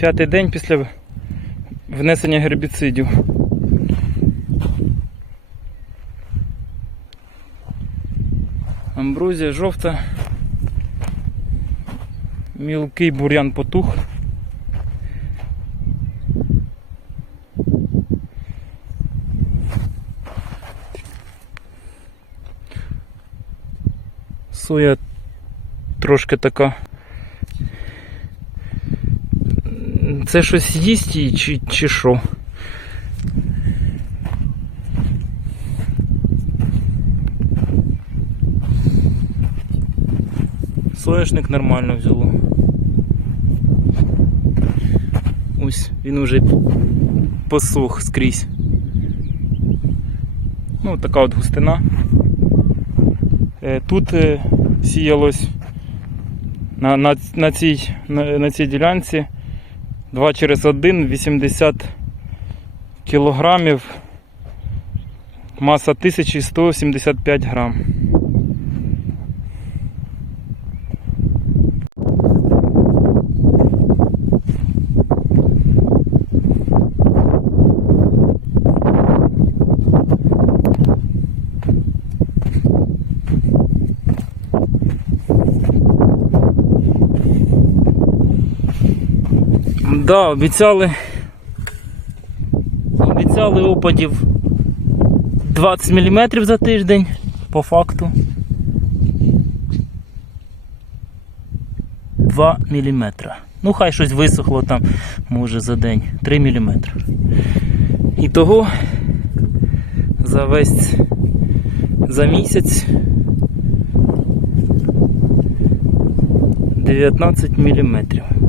П'ятий день після внесення гербіцидів. Амброзія жовта. Мілкий бур'ян потух. Соя трошки така. Це щось їсть чи, чи що? Соняшник нормально взяло. Ось він уже посох скрізь. Ну, така от густина. Е, Тут е, сіялось на, на, на, цій, на, на цій ділянці 2 через 1 80 кілограмів. Маса 1175 грам. Да, обіцяли. Обіцяли опадів 20 мм за тиждень, по факту. 2 мм. Ну, хай щось висохло там, може, за день. 3 мм. І того за весь за місяць 19 міліметрів.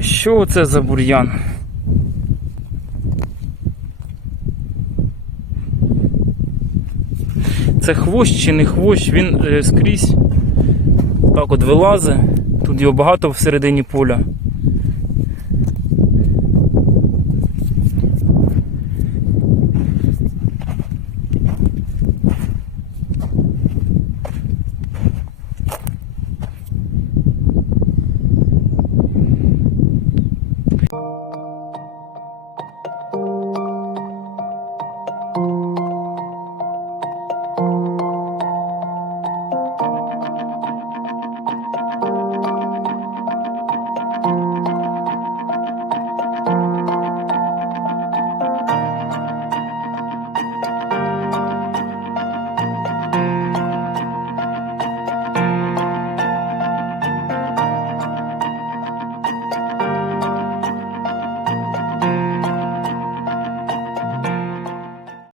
Що це за бур'ян? Це хвощ чи не хвощ, він е, скрізь так от вилазить. Тут його багато всередині поля.